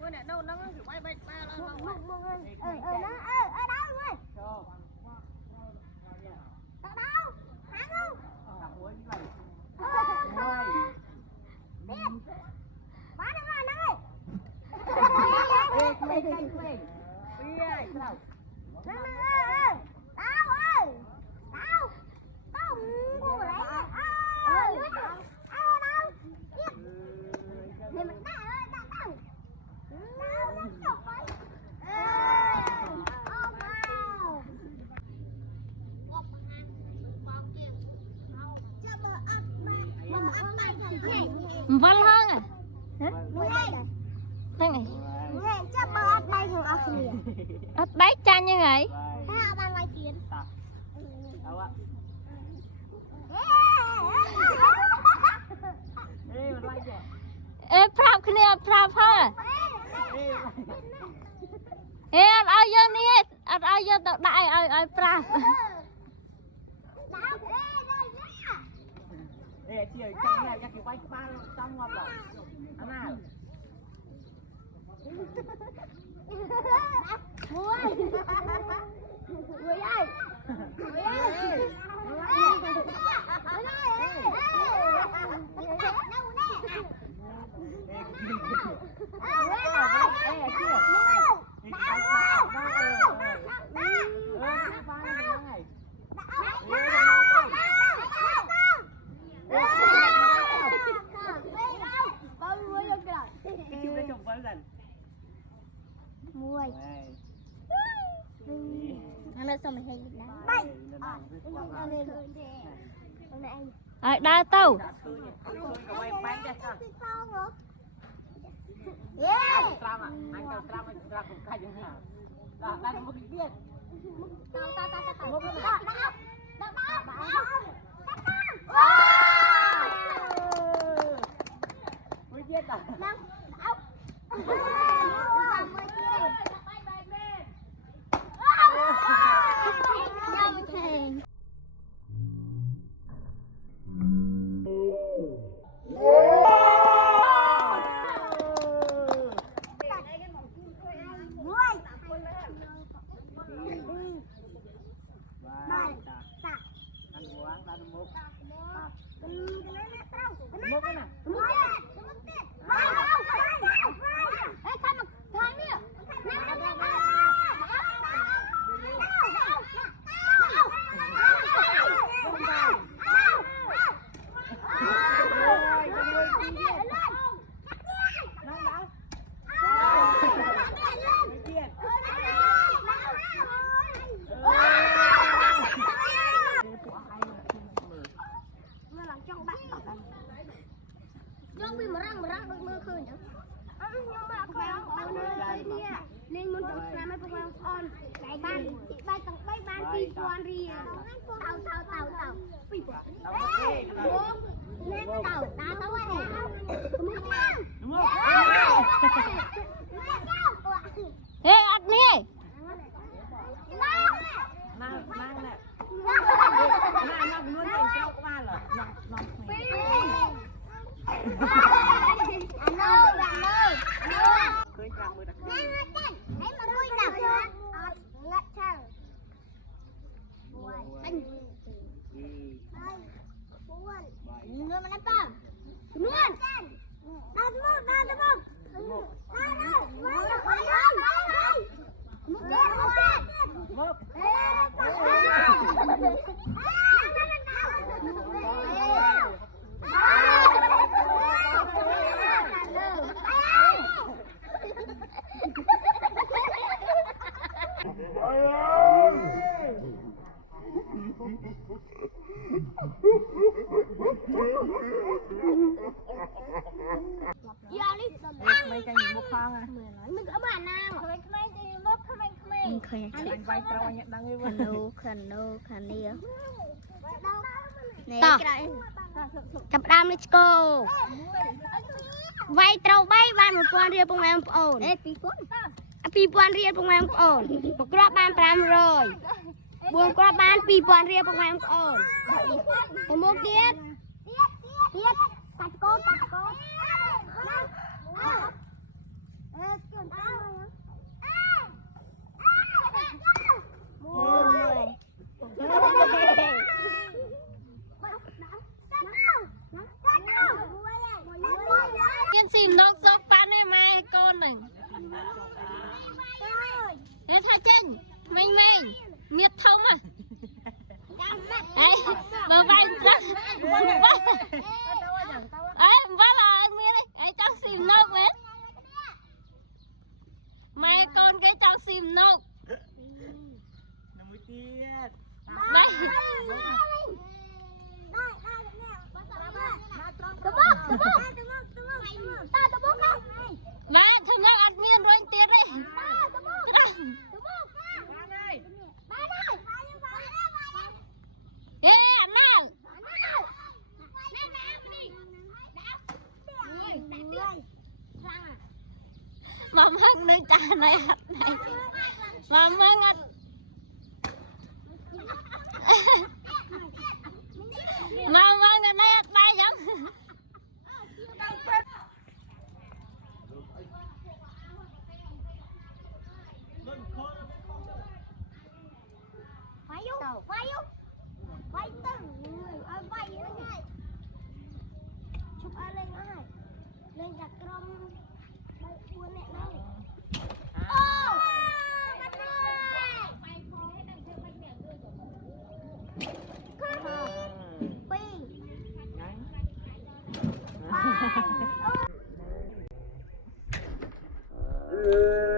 Ôi nè đâu nó thử bay bay ba lên nó ở đâu ơi ở đâu hả không biết bán nó rồi nó ơi văn hơn à đây này chắc bơ đây thường ở kia đấy chan như vậy ha ban ngoài kiến ê prap kia prap hơn ê ao dân đi ao dân tao đại ao prap Ê, chị ơi, chắc này, chắc cái quay ba trong ngọt rồi. Anh nào? Muối ơi Muối ơi muối anh đã xong hay ở đa tàu Trong vì mà răng đôi mưa khơi nhá. Nhưng mà con nơi kia nên muốn được làm mấy con on. Ban pi quan ri. Tàu. Pi quan. Lên tàu, tao ấy. Đúng không? ê ăn đi Mang nè. Mang luôn thành trâu qua rồi. Khơi trăng mới đặt. Nuôi mà nắp bông. Nuôi. Đau bông. Mấy cái gì một khoang à? Mình ở bàn nào? Không khơi Anh vay trâu anh nhận đăng như khăn đi nè tao cái này chập đam đi cô vay trâu bay ban một quan riêng bông em ổn pi quan riêng bông em ổn một crop ban pram rồi buông crop ban pi quan riêng bông em ổn tôi mua tiết cắt cô Nhân xìm nông dốc bán em mai con này. Thế thay chân. Mình. Miệt thông à. Đấy. Mà bay rất. Ấy, bắt là anh Miệt đi. Ấy trong xìm nông ấy. Mai con cái trong xìm nông. Bay. Ba, thầm lặng ăn miên rồi anh Tiết đi. Ê, ăn nào. Mà măng nước trà này hạt này. Mà măng ăn. Mà măng ở đây hạt bay giống. Quay từng người ở vay nữa này. Chụp ai lên nữa này. Lên giặt crom. Đây buôn mẹ đây. Ô! Bắt ơi! Pi. Bye.